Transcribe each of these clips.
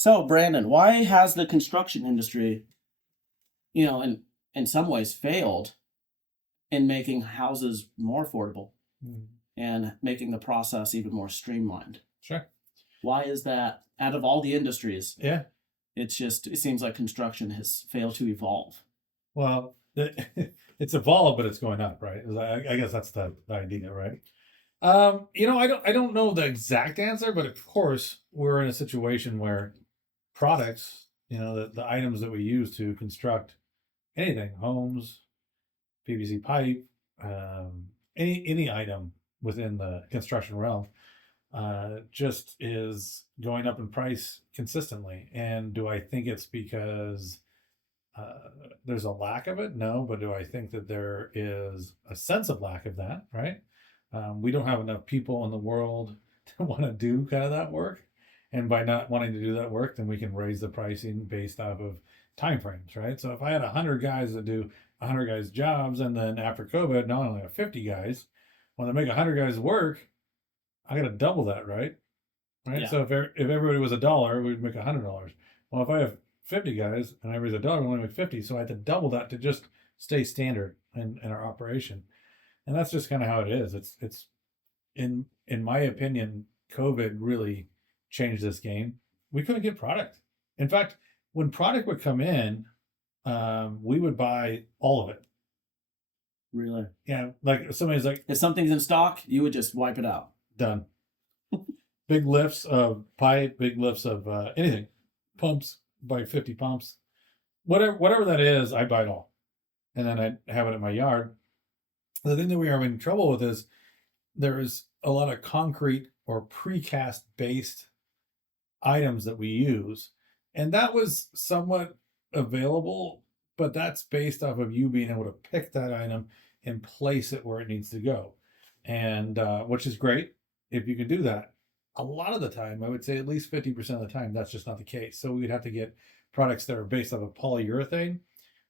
So, Brandon, why has the construction industry, in some ways failed in making houses more affordable Mm, and making the process even more streamlined? Sure. Why is that out of all the industries? Yeah. It seems like construction has failed to evolve. Well, it's evolved, but it's going up, right? I guess that's the idea, right? I don't know the exact answer, but of course, we're in a situation where products, the items that we use to construct anything, homes, PVC pipe, any item within the construction realm, just is going up in price consistently. And do I think it's because there's a lack of it? No, but do I think that there is a sense of lack of that? Right? We don't have enough people in the world to want to do kind of that work, and by not wanting to do that work, then we can raise the pricing based off of time frames, right? So if I had 100 guys that do 100 guys jobs, and then after COVID, not only have 50 guys, when I make 100 guys work, I got to double that, right? Right. Yeah. So if everybody was $1, we'd make $100. Well, if I have 50 guys and everybody's $1, we only make 50. So I had to double that to just stay standard in our operation. And that's just kind of how it is. It's in my opinion, COVID really changed this game. We couldn't get product. In fact, when product would come in, we would buy all of it. Really? Yeah, like somebody's like, if something's in stock, you would just wipe it out. Done. Big lifts of pipe, big lifts of anything, pumps, buy 50 pumps, whatever that is, I buy it all, and then I have it in my yard. The thing that we are having trouble with is there is a lot of concrete or precast based items that we use, and that was somewhat available, but that's based off of you being able to pick that item and place it where it needs to go, and which is great if you can do that. A lot of the time, I would say at least 50% of the time, that's just not the case. So we'd have to get products that are based off of polyurethane,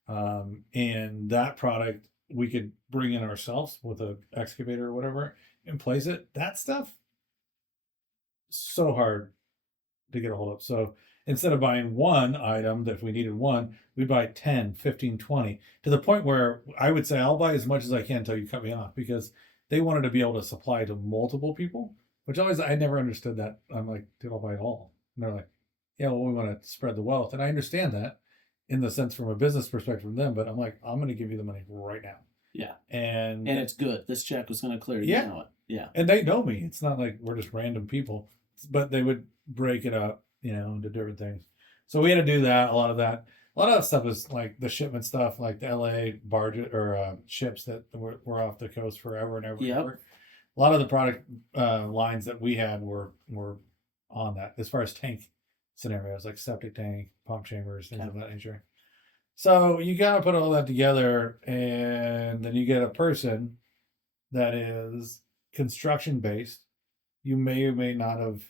and that product we could bring in ourselves with an excavator or whatever and place it. That stuff, so hard to get a hold of. So instead of buying one item, that if we needed one, we'd buy 10, 15, 20, to the point where I would say I'll buy as much as I can until you cut me off, because they wanted to be able to supply to multiple people, which I never understood that. I'm like, dude, I'll buy it all. And they're like, yeah, well, we want to spread the wealth. And I understand that in the sense from a business perspective from them, but I'm like, I'm going to give you the money right now. Yeah. And it's good. This check was going to clear. Yeah. You know it. Yeah. And they know me. It's not like we're just random people, but they would break it up, into different things. So we had to do that. A lot of that stuff is like the shipment stuff, like the LA barge or ships that were off the coast forever and ever. Yep. A lot of the product lines that we had were on that, as far as tank scenarios, like septic tank, pump chambers, things of that nature. So you gotta put all that together, and then you get a person that is construction based. You may or may not have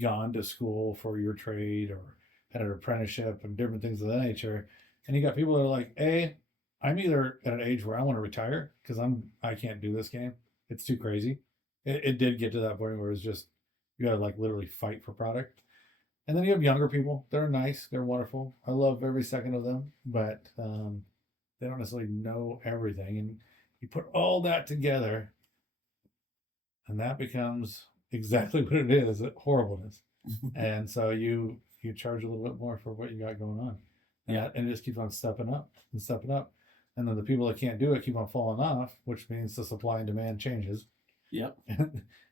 gone to school for your trade or had an apprenticeship and different things of that nature. And you got people that are like, hey, I'm either at an age where I want to retire because I can't do this game. It's too crazy. It did get to that point where it's just, you got to like literally fight for product. And then you have younger people. They're nice. They're wonderful. I love every second of them, but they don't necessarily know everything. And you put all that together, and that becomes exactly what it is, horribleness. And so you charge a little bit more for what you got going on. Yeah. And it just keeps on stepping up and stepping up. And then the people that can't do it keep on falling off, which means the supply and demand changes. Yep.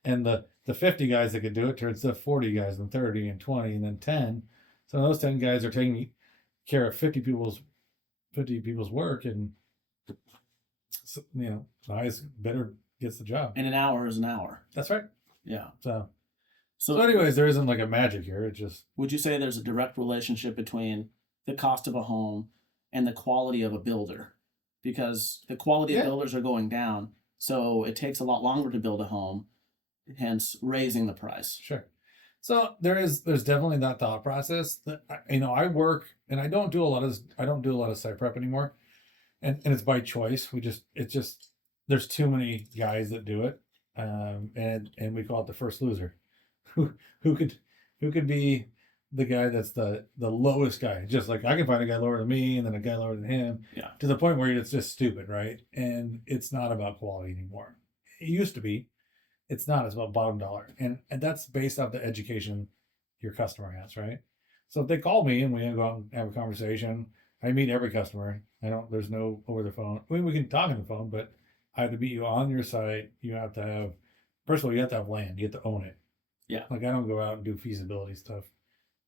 And the 50 guys that could do it turns to 40 guys and 30 and 20 and then 10. So those 10 guys are taking care of 50 people's work, and the highest bidder gets the job. And an hour is an hour. That's right. Yeah. So anyways, there isn't like a magic here. It just, would you say there's a direct relationship between the cost of a home and the quality of a builder? Because the quality of builders are going down, so it takes a lot longer to build a home, hence raising the price. Sure. So there's definitely that thought process that I work, and I don't do a lot of site prep anymore, and it's by choice. There's too many guys that do it, and we call it the first loser, who could be the guy that's the lowest guy. Just like I can find a guy lower than me and then a guy lower than him. Yeah. To the point where it's just stupid, right? And it's not about quality anymore. It used to be. It's not. It's about bottom dollar. And that's based off the education your customer has, right? So if they call me and we go out and have a conversation, I meet every customer. There's no over the phone. I mean, we can talk on the phone, but I have to meet you on your site. You have to have, first of all, you have to have land. You have to own it. Yeah. Like I don't go out and do feasibility stuff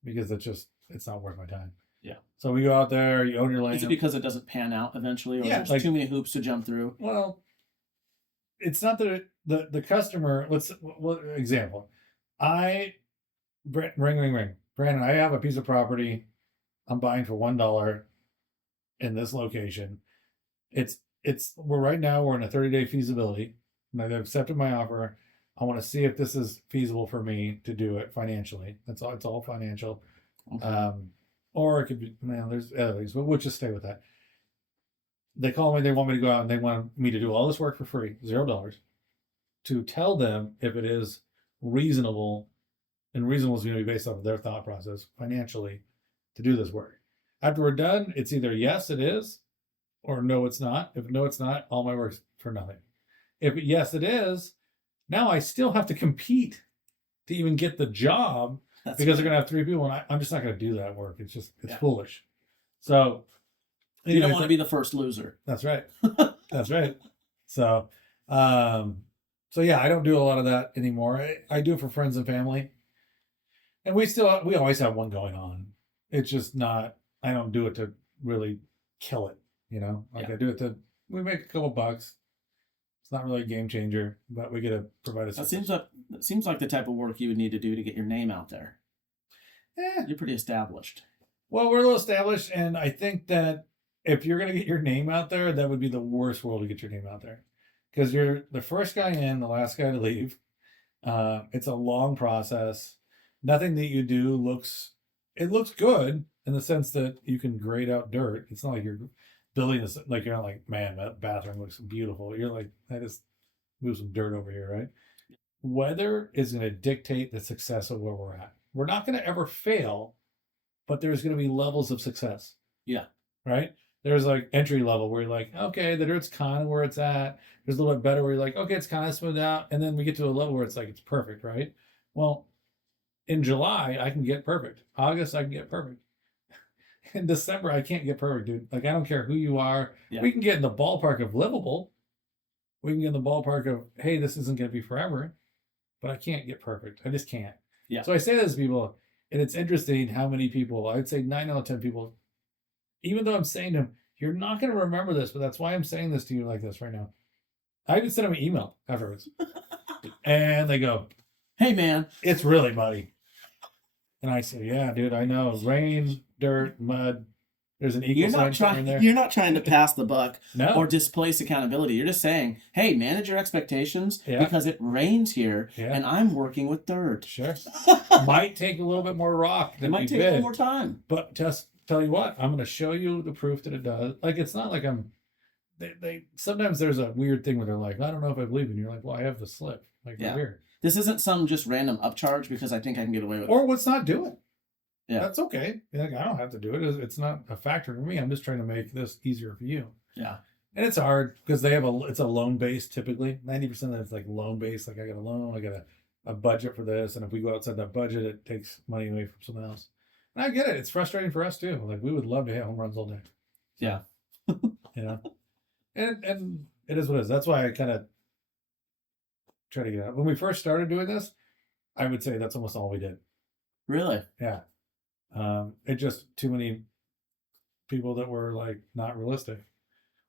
because it's not worth my time. Yeah. So we go out there, you own your land. Is it because it doesn't pan out eventually, or Yeah, there's like- too many hoops to jump through? Well, it's not that the customer. Example. Ring. Brandon, I have a piece of property I'm buying for $1 in this location. We're right now we're in a 30-day feasibility, and I've accepted my offer. I want to see if this is feasible for me to do it financially. That's all. It's all financial. Okay. Or it could be, there's other things, but we'll just stay with that. They call me, they want me to go out and they want me to do all this work for free, $0, to tell them if it is reasonable, and reasonable is going to be based off of their thought process financially to do this work. After we're done, it's either yes, it is, or no, it's not. If no, it's not, all my work's for nothing. If yes, it is, now I still have to compete to even get the job because they're going to have 3 people, and I'm just not going to do that work. It's foolish. So you don't want to be the first loser. That's right. That's right. So, yeah, I don't do a lot of that anymore. I do it for friends and family, and we always have one going on. It's just not. I don't do it to really kill it. I do it we make a couple bucks. It's not really a game changer, but we get to provide a service. That seems like the type of work you would need to do to get your name out there. Yeah. You're pretty established. Well, we're a little established, and I think that if you're going to get your name out there, that would be the worst world to get your name out there. Because you're the first guy in, the last guy to leave. It's a long process. Nothing that you do looks good in the sense that you can grade out dirt. It's not like you're building this, like you're not like, man, that bathroom looks beautiful. You're like, I just move some dirt over here, right? Weather is going to dictate the success of where we're at. We're not going to ever fail, but there's going to be levels of success. Yeah. Right? There's like entry level where you're like, okay, the dirt's kind of where it's at. There's a little bit better where you're like, okay, it's kind of smoothed out. And then we get to a level where it's like, it's perfect, right? Well, in July, I can get perfect. August, I can get perfect. In December, I can't get perfect, dude. Like, I don't care who you are. Yeah. We can get in the ballpark of livable. We can get in the ballpark of, hey, this isn't going to be forever. But I can't get perfect. I just can't. Yeah. So I say this to people, and it's interesting how many people, I'd say 9 out of 10 people, even though I'm saying to them, you're not going to remember this, but that's why I'm saying this to you like this right now. I even sent them an email afterwards. And they go, hey, man, it's really muddy. And I say, yeah, dude, I know. Rain, dirt, mud. There's an equal sign in there. You're not trying to pass the buck no. or displace accountability. You're just saying, hey, manage your expectations because it rains here and I'm working with dirt. Sure. Might take a little bit more rock. It might take a little more time. But just tell you what, I'm going to show you the proof that it does. Like, it's not like they sometimes there's a weird thing where they're like, I don't know if I believe in you. You're like, well, I have the slip. Like, weird. This isn't some just random upcharge because I think I can get away with it. Or let's not do it. Yeah. That's okay. Like, I don't have to do it. It's not a factor for me. I'm just trying to make this easier for you. Yeah. And it's hard because it's a loan based typically. 90% of it's like loan based. Like, I got a loan, I got a budget for this. And if we go outside that budget, it takes money away from someone else. And I get it. It's frustrating for us too. Like, we would love to hit home runs all day. Yeah. And it is what it is. That's why I kind of try to get out. When we first started doing this, I would say that's almost all we did. Really? Yeah. It just too many people that were like not realistic.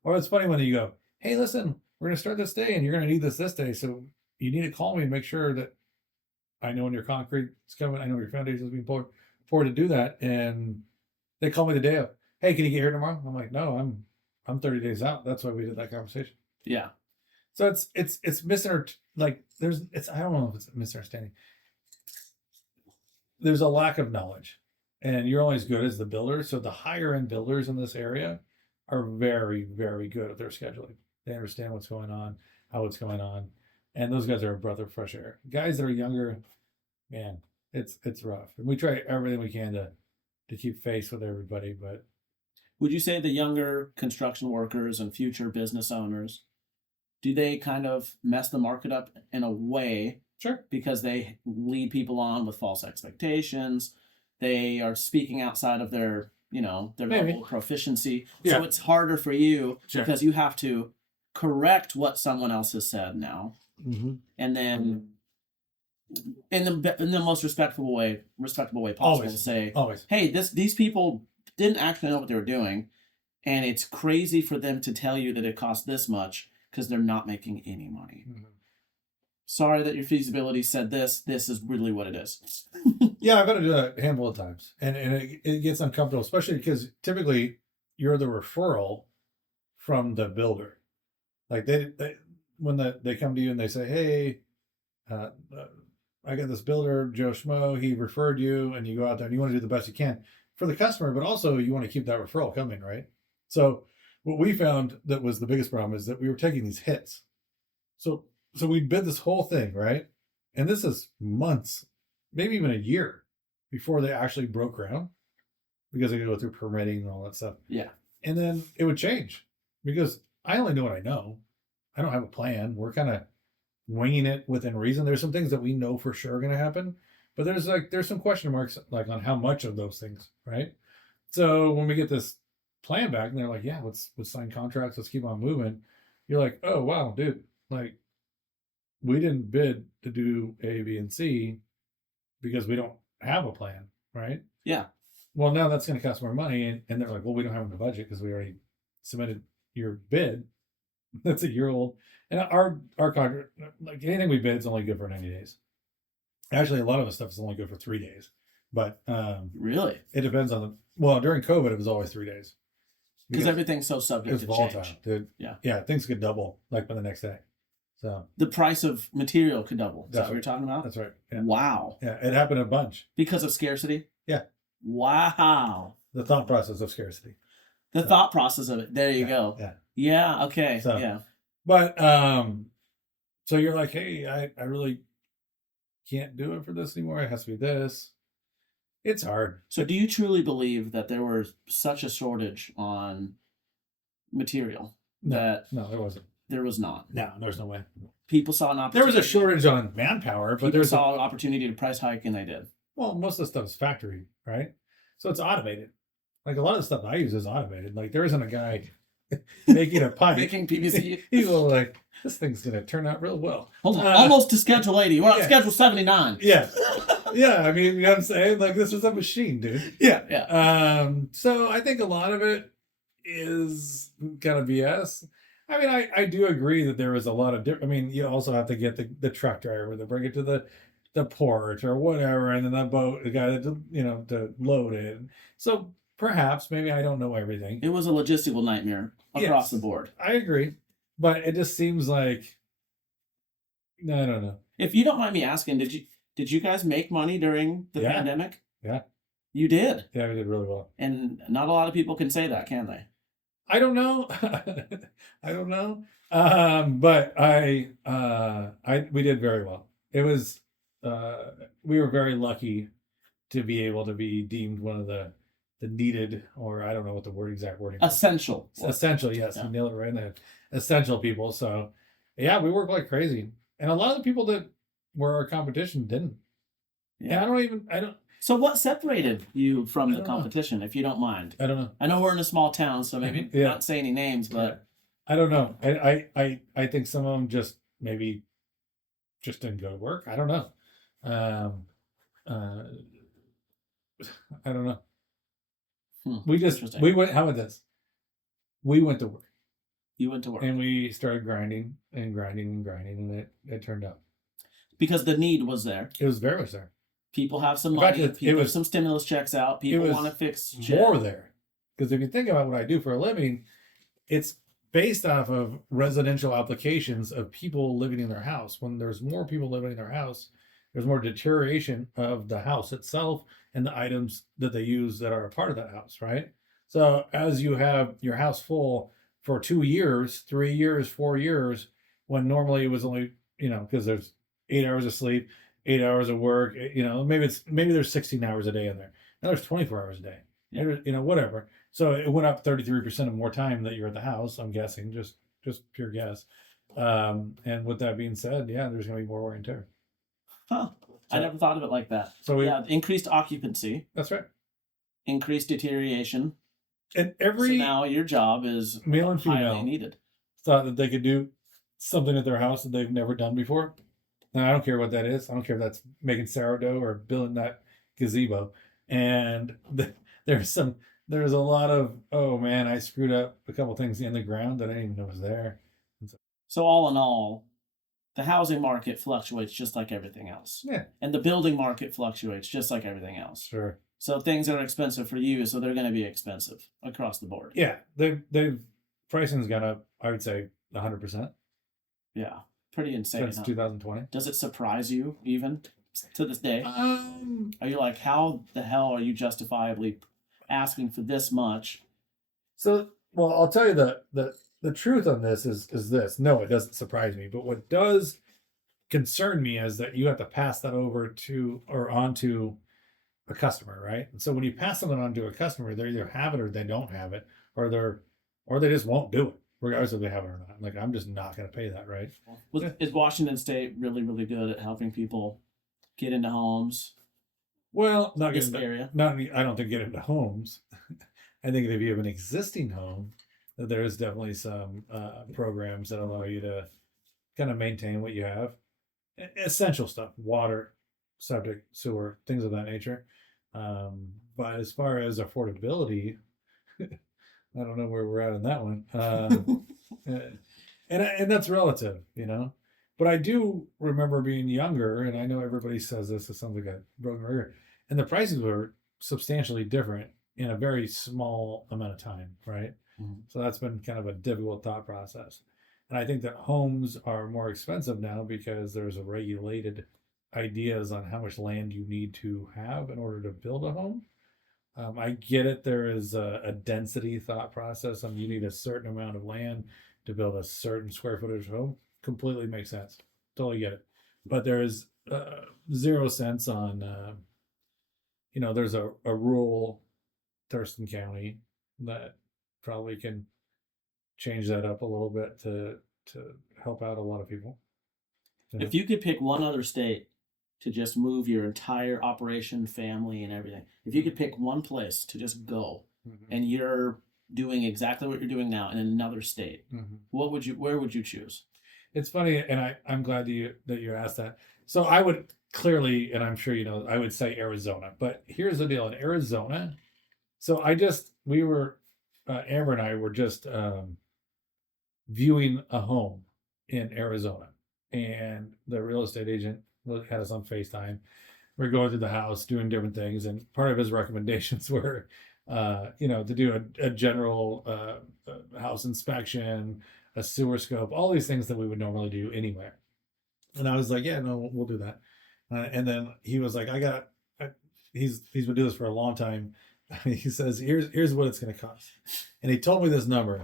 Or it's funny when you go, hey, listen, we're going to start this day and you're going to need this day. So you need to call me and make sure that I know when your concrete is coming. I know your foundation is being poured to do that. And they call me the day of, hey, can you get here tomorrow? I'm like, no, I'm 30 days out. That's why we did that conversation. Yeah. So it's like I don't know if it's a misunderstanding. There's a lack of knowledge. And you're only as good as the builder. So the higher end builders in this area are very, very good at their scheduling. They understand what's going on, how it's going on. And those guys are a breath of fresh air. Guys that are younger, man, it's rough, and we try everything we can to keep face with everybody. But Would you say the younger construction workers and future business owners, do they kind of mess the market up in a way sure, because they lead people on with false expectations? They are speaking outside of their, their maybe, level of proficiency. yeah, So it's harder for you sure, because you have to correct what someone else has said now. mm-hmm. And then in the most respectable way possible Always, to say, always, hey, these people didn't actually know what they were doing, and it's crazy for them to tell you that it costs this much because they're not making any money. mm-hmm. Sorry that your feasibility said this. This is really what it is. Yeah, I've had to do that a handful of times, and it gets uncomfortable, especially because typically you're the referral from the builder. Like they when they come to you and they say, hey, I got this builder Joe Schmo, he referred you, and you go out there and you want to do the best you can for the customer, but also you want to keep that referral coming, right? So what we found that was the biggest problem is that we were taking these hits. So we bid this whole thing, right? And this is months, maybe even a year before they actually broke ground, because they go through permitting and all that stuff. Yeah. And then it would change because I only know what I know. I don't have a plan. We're kind of winging it within reason. There's some things that we know for sure are going to happen, but there's some question marks like on how much of those things, right? So when we get this plan back and they're like, yeah, let's sign contracts, let's keep on moving. You're like, oh wow, dude, like we didn't bid to do A, B, and C because we don't have a plan, right? Yeah. Well, now that's going to cost more money, and they're like, well, we don't have the budget because we already submitted your bid. That's a year old, and our contract, like anything we bid, is only good for 90 days. Actually, a lot of the stuff is only good for 3 days, but really, it depends on the. Well, during COVID, it was always 3 days because everything's so subject to volatile, change. dude. Yeah, things could double like by the next day. So the price of material could double. Is that what you're talking about? That's right. Yeah. Wow. Yeah, it happened a bunch because of scarcity. Yeah. Wow. The thought process of scarcity. The thought process of it. There you go. Yeah. Yeah. Okay. So, yeah. But so you're like, hey, I really can't do it for this anymore. It has to be this. It's hard. So do you truly believe that there was such a shortage on material that no, there wasn't. There was not. No, there's no way. People saw an opportunity. There was a shortage on manpower, but people saw an opportunity to price hike, and they did. Well, most of the stuff is factory, right? So it's automated. Like a lot of the stuff I use is automated. Like there isn't a guy making a pipe. Making PVC. He's like, this thing's going to turn out real well. Hold on. Almost to schedule 80. We're on schedule 79. Yeah. Yeah. I mean, you know what I'm saying? Like this is a machine, dude. Yeah. Yeah. So I think a lot of it is kind of BS. I mean, I do agree that there was a lot of different. I mean, you also have to get the truck driver to bring it to the port or whatever, and then the boat, the guy that to load it. So perhaps, maybe I don't know everything. It was a logistical nightmare across the board. I agree, but it just seems like I don't know. If you don't mind me asking, did you guys make money during the pandemic? Yeah, you did. Yeah, we did really well, and not a lot of people can say that, can they? I don't know. I don't know. But we did very well. It was, we were very lucky to be able to be deemed one of the needed, or I don't know what the exact wording is. Essential. Essential, yes. Yeah. You nailed it right in there. Essential people. So yeah, we worked like crazy. And a lot of the people that were our competition didn't. Yeah. And I don't. So what separated you from the competition, if you don't mind? I don't know. I know we're in a small town, so maybe not say any names, but I don't know. I think some of them just maybe just didn't go to work. I don't know. I don't know. We went. How about this? We went to work. You went to work, and we started grinding, and it turned out because the need was there. It was very much there. People have some money. People have some stimulus checks out. People want to fix shit. More there. Because if you think about what I do for a living, it's based off of residential applications of people living in their house. When there's more people living in their house, there's more deterioration of the house itself and the items that they use that are a part of that house, right? So as you have your house full for 2 years, 3 years, 4 years, when normally it was only, because there's 8 hours of sleep, 8 hours of work. Maybe there's 16 hours a day in there. Now there's 24 hours a day. Yeah. Whatever. So it went up 33% of more time that you're at the house. I'm guessing, just pure guess. And with that being said, yeah, there's going to be more wear and tear. Huh. I never thought of it like that. So increased occupancy. That's right. Increased deterioration. And So now your job is male and female highly needed. Thought that they could do something at their house that they've never done before. And I don't care what that is. I don't care if that's making sourdough or building that gazebo. And there's a lot of, oh man, I screwed up a couple things in the ground that I didn't even know was there. So all in all, the housing market fluctuates just like everything else. Yeah. And the building market fluctuates just like everything else. Sure. So things are expensive for you, so they're going to be expensive across the board. Yeah. They've pricing's gone up, I would say 100%. Yeah. Pretty insane. Since 2020. Does it surprise you even to this day? Are you like, how the hell are you justifiably asking for this much? So, well, I'll tell you the truth on this is this. No, it doesn't surprise me. But what does concern me is that you have to pass that over to or onto a customer, right? And so when you pass something on to a customer, they either have it or they don't have it, or they just won't do it, regardless if they have it or not. Like, I'm just not going to pay that, right? Is Washington State really, really good at helping people get into homes? Well, not this area. I don't think get into homes. I think if you have an existing home, there is definitely some programs that allow you to kind of maintain what you have. Essential stuff, water, septic, sewer, things of that nature. But as far as affordability, I don't know where we're at on that one. And that's relative, But I do remember being younger, and I know everybody says this, it sounds like a broken record, and the prices were substantially different in a very small amount of time, right? Mm-hmm. So that's been kind of a difficult thought process. And I think that homes are more expensive now because there's a regulated ideas on how much land you need to have in order to build a home. I get it. There is a density thought process. You need a certain amount of land to build a certain square footage home. Completely makes sense. Totally get it. But there is 0 sense on, there's a rural Thurston County that probably can change that up a little bit to help out a lot of people. If you could pick one other state to just move your entire operation, family, and everything, if you could pick one place to just go, and you're doing exactly what you're doing now in another state, where would you choose? It's funny, and I'm glad that you asked that. So I would clearly, and I'm sure I would say Arizona. But here's the deal: in Arizona, so Amber and I were just viewing a home in Arizona, and the real estate agent had us on FaceTime. We're going through the house, doing different things, and part of his recommendations were, to do a general house inspection, a sewer scope, all these things that we would normally do anywhere. And I was like, yeah, no, we'll do that. And then he was like, he's been doing this for a long time. He says, here's what it's going to cost. And he told me this number.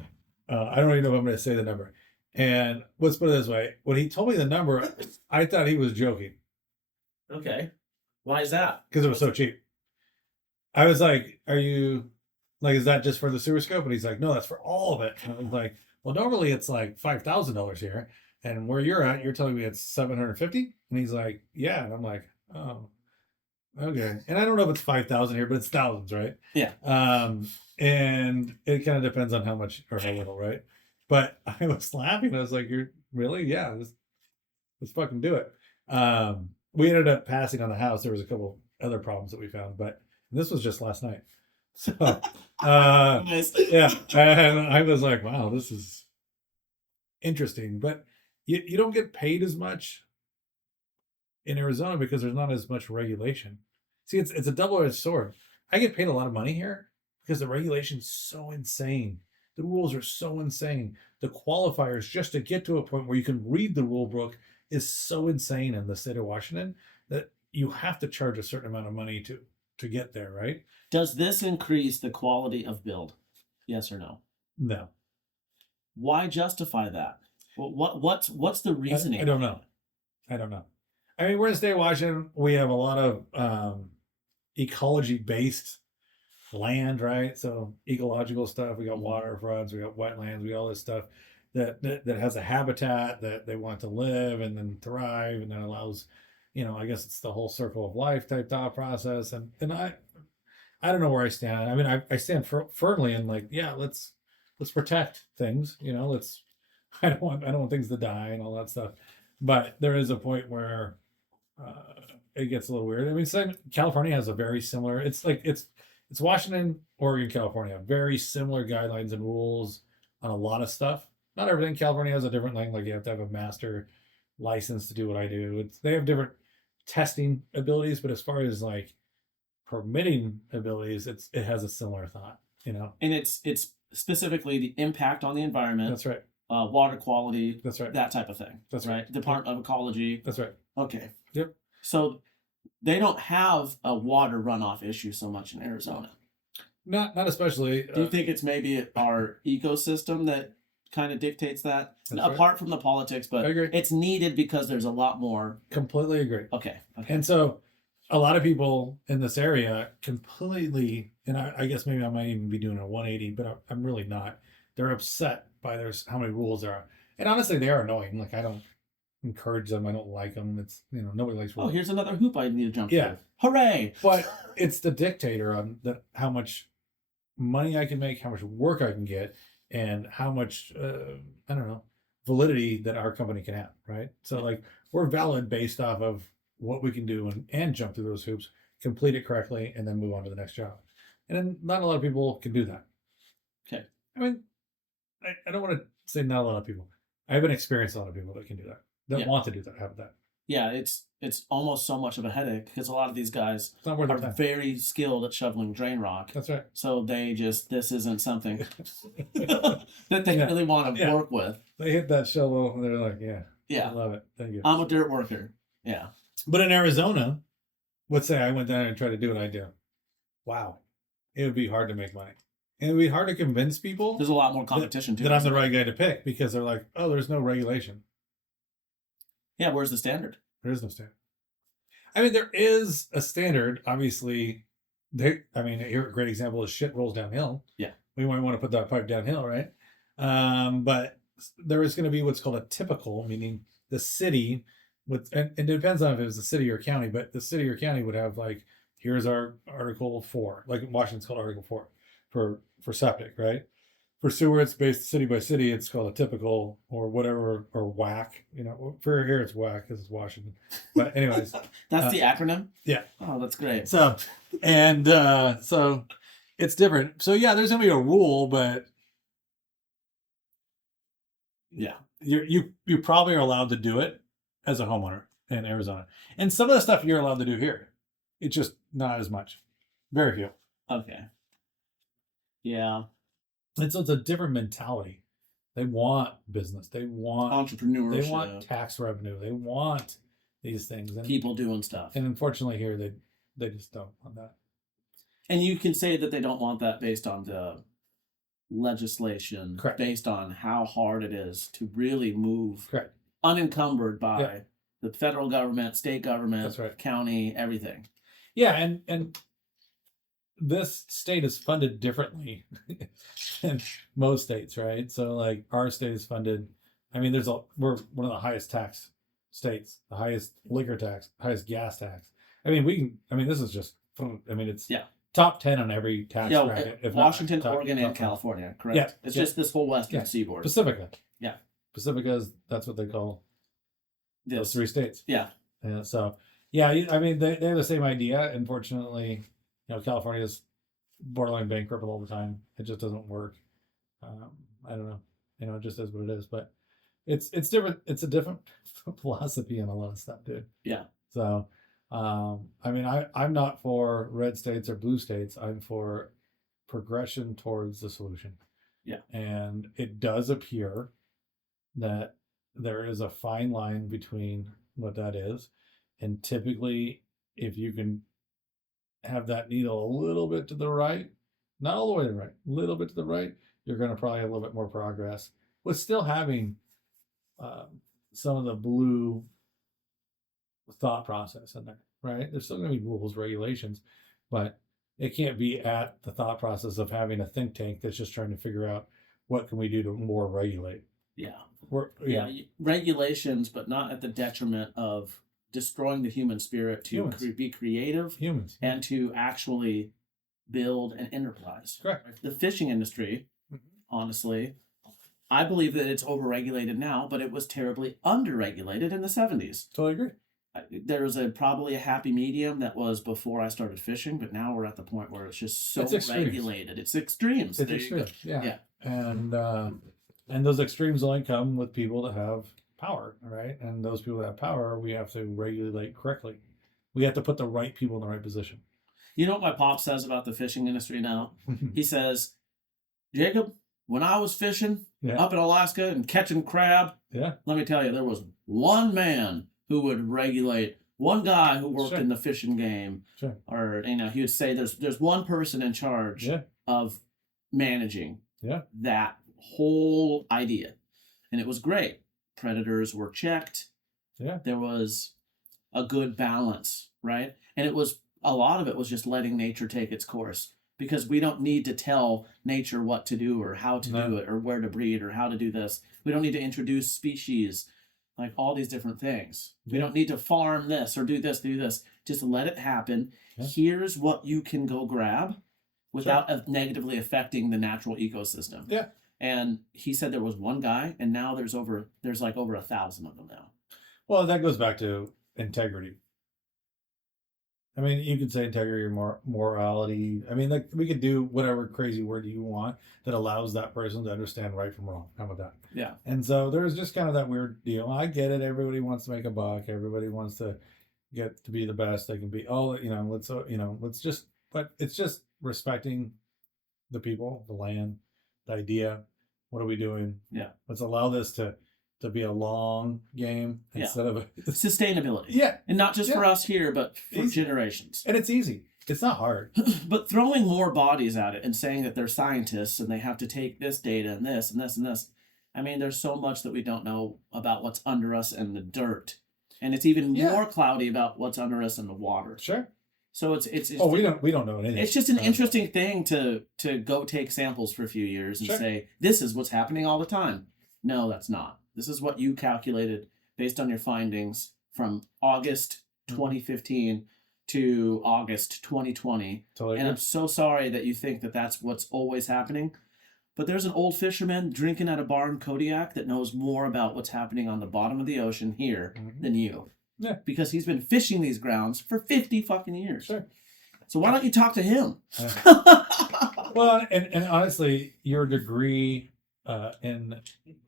I don't even know if I'm going to say the number. And let's put it this way. When he told me the number, I thought he was joking. Okay. Why is that? Because it was so cheap. I was like, is that just for the sewer scope? And he's like, no, that's for all of it. And I was like, well, normally it's like $5,000 here. And where you're at, you're telling me it's $750? And he's like, yeah. And I'm like, oh, okay. And I don't know if it's 5,000 here, but it's thousands, right? Yeah. And it kind of depends on how much or how little, right? But I was laughing. I was like, you're really? Yeah, let's fucking do it. We ended up passing on the house. There was a couple other problems that we found, but this was just last night. So, nice. Yeah. And I was like, wow, this is interesting. But you don't get paid as much in Arizona because there's not as much regulation. See, it's a double-edged sword. I get paid a lot of money here because the regulation's so insane. The rules are so insane. The qualifiers just to get to a point where you can read the rule book is so insane in the state of Washington that you have to charge a certain amount of money to get there, right? Does this increase the quality of build? Yes or no? No. Why justify that? What's the reasoning? I don't know. I mean, we're in the state of Washington. We have a lot of ecology based land, right? So ecological stuff. We got waterfronts, we got wetlands, we got all this stuff that has a habitat that they want to live and then thrive, and that allows, I guess it's the whole circle of life type thought process. And I don't know where I stand. I mean, I stand firmly in like, yeah, let's protect things. Let's. I don't want things to die and all that stuff. But there is a point where it gets a little weird. I mean, California has a very similar. It's like it's Washington, Oregon, California, very similar guidelines and rules on a lot of stuff. Not everything. California has a different thing. Like you have to have a master license to do what I do. They have different testing abilities, but as far as like permitting abilities, it has a similar thought. And it's specifically the impact on the environment. That's right. Water quality. That's right. That type of thing. That's right. Department of Ecology. That's right. Okay. Yep. So they don't have a water runoff issue so much in Arizona. Not especially. Do you think it's maybe our ecosystem that kind of dictates that? Apart from the politics, but I agree. It's needed because there's a lot more. Completely agree. Okay. And so a lot of people in this area completely, and I guess maybe I might even be doing a 180, but I'm really not. They're upset by how many rules there are. And honestly, they are annoying. Like, I don't encourage them. I don't like them. It's, nobody likes rules. Oh, here's another hoop I need to jump through. Hooray! But it's the dictator on how much money I can make, how much work I can get, and how much, I don't know, validity that our company can have, right? So, like, we're valid based off of what we can do and jump through those hoops, complete it correctly, and then move on to the next job. And then not a lot of people can do that. Okay. I mean, I don't want to say not a lot of people. I haven't experienced a lot of people that can do that, want to do that, have that. Yeah, it's almost so much of a headache because a lot of these guys are very skilled at shoveling drain rock. That's right. So this isn't something that they really want to work with. They hit that shovel and they're like, I love it. Thank you. I'm a dirt worker. Yeah. But in Arizona, let's say I went down and tried to do what I do. Wow. It would be hard to make money. And it would be hard to convince people. There's a lot more competition, too. That I'm the right guy to pick because they're like, oh, there's no regulation. Yeah, where's the standard? There is no standard. I mean, there is a standard. Obviously, here a great example is shit rolls downhill. Yeah. We might want to put that pipe downhill, right? But there is going to be what's called a typical, meaning the city and it depends on if it was the city or county, but the city or county would have like, here's our Article 4, like Washington's called Article 4 for septic, right? For sewer, it's based city by city. It's called a typical or whatever, or WAC. For here it's WAC because it's Washington. But anyways, that's the acronym. Yeah. Oh, that's great. So so it's different. So yeah, there's gonna be a rule, but yeah, you probably are allowed to do it as a homeowner in Arizona, and some of the stuff you're allowed to do here. It's just not as much. Very few. Okay. Yeah. And so it's a different mentality. They want business. They want entrepreneurship. They want tax revenue. They want these things. And people doing stuff. And unfortunately here, they just don't want that. And you can say that they don't want that based on the legislation. Correct. Based on how hard it is to really move. Correct. Unencumbered by the federal government, state government, that's right, county, everything. Yeah, and this state is funded differently than most states, right? So like our state is funded. I mean, we're one of the highest tax states, the highest liquor tax, highest gas tax. I mean, this is just. It's top 10 on every tax bracket. If Washington, Oregon, and California, correct? Yeah, it's just this whole western seaboard. Pacifica. Yeah, Pacifica that's what they call those three states. Yeah. So yeah, they have the same idea. Unfortunately, California is borderline bankrupt all the time. It just doesn't work. I don't know. It just is what it is. But it's different. It's a different philosophy on a lot of stuff, dude. Yeah. So, I'm not for red states or blue states. I'm for progression towards the solution. Yeah. And it does appear that there is a fine line between what that is. And typically, if you can have that needle a little bit to the right, not all the way to the right, a little bit to the right, you're going to probably have a little bit more progress with still having some of the blue thought process in there, right? There's still going to be rules, regulations, but it can't be at the thought process of having a think tank that's just trying to figure out what can we do to more regulate. Yeah. Yeah. Regulations, but not at the detriment of destroying the human spirit to be creative humans and to actually build an enterprise. Correct. The fishing industry, honestly, I believe that it's overregulated now, but it was terribly underregulated in the 70s. Totally agree. There was probably a happy medium that was before I started fishing, but now we're at the point where it's just so regulated. It's extremes. It's extremes. Yeah. And those extremes only come with people that have power, right? And those people that have power, we have to regulate correctly. We have to put the right people in the right position. You know what my pop says about the fishing industry now? He says, Jacob, when I was fishing up in Alaska and catching crab, let me tell you, there was one man who would regulate, one guy who worked in the fishing game. Or, he would say there's one person in charge of managing that whole idea. And it was great. Predators were checked. There was a good balance, right? And a lot of it was just letting nature take its course, because we don't need to tell nature what to do or how to do it or where to breed or how to do this. We don't need to introduce species, like all these different things. We don't need to farm this or do this. Just let it happen. Here's what you can go grab without negatively affecting the natural ecosystem. And he said there was one guy, and now there's like over 1,000 of them now. Well, that goes back to integrity. I mean, you could say integrity or morality. I mean, like, we could do whatever crazy word you want that allows that person to understand right from wrong. How about that? Yeah. And so there's just kind of that weird deal. I get it. Everybody wants to make a buck. Everybody wants to get to be the best they can be. But it's just respecting the people, the land, the idea. What are we doing? Yeah. Let's allow this to be a long game instead of sustainability. Yeah. And not just for us here, but for generations. And it's easy. It's not hard. But throwing more bodies at it and saying that they're scientists and they have to take this data and this and this and this. I mean, there's so much that we don't know about what's under us in the dirt. And it's even more cloudy about what's under us in the water. Sure. So it's we don't know anything. It's just an interesting thing to go take samples for a few years and say, this is what's happening all the time. No, that's not. This is what you calculated based on your findings from August 2015 to August 2020. Totally. And I'm so sorry that you think that that's what's always happening. But there's an old fisherman drinking at a bar in Kodiak that knows more about what's happening on the bottom of the ocean here than you. Yeah. Because he's been fishing these grounds for 50 fucking years. Sure. So why don't you talk to him? Well, and honestly, your degree in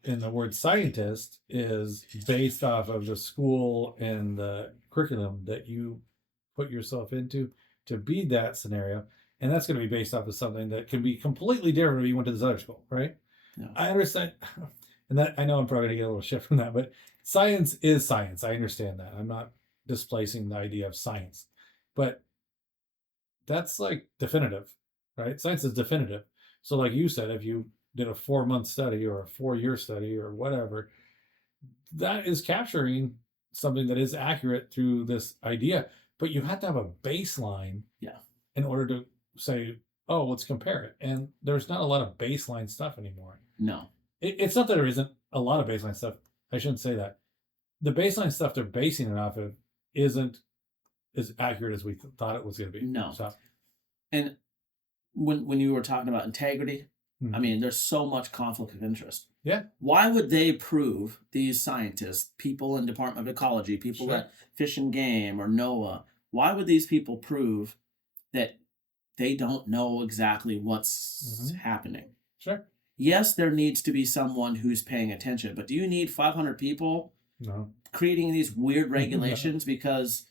the word scientist is based off of the school and the curriculum that you put yourself into to be that scenario. And that's going to be based off of something that can be completely different if you went to this other school, right? Yeah. I understand. And that, I know I'm probably going to get a little shit from that, but science is science. I understand that. I'm not displacing the idea of science. But that's like definitive, right? Science is definitive. So like you said, if you did a 4-month study or a 4-year study or whatever, that is capturing something that is accurate through this idea. But you have to have a baseline in order to say, oh, let's compare it. And there's not a lot of baseline stuff anymore. No. It's not that there isn't a lot of baseline stuff. I shouldn't say that. The baseline stuff they're basing it off of isn't as accurate as we thought it was going to be. No. So. And when you were talking about integrity, I mean, there's so much conflict of interest. Yeah. Why would they prove, these scientists, people in Department of Ecology, people at Fish and Game or NOAA, why would these people prove that they don't know exactly what's happening? Sure. Yes, there needs to be someone who's paying attention, but do you need 500 people creating these weird regulations because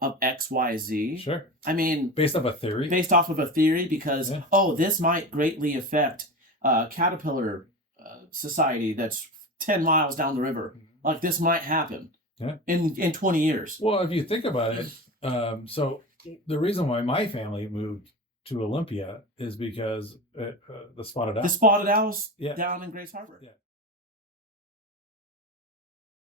of X, Y, Z? Sure. I mean, based off a theory. Based off of a theory, because this might greatly affect caterpillar society that's 10 miles down the river. Like, this might happen in 20 years. Well, if you think about it, so the reason why my family moved to Olympia is because the spotted owl. The spotted owls down in Grace Harbor. Yeah.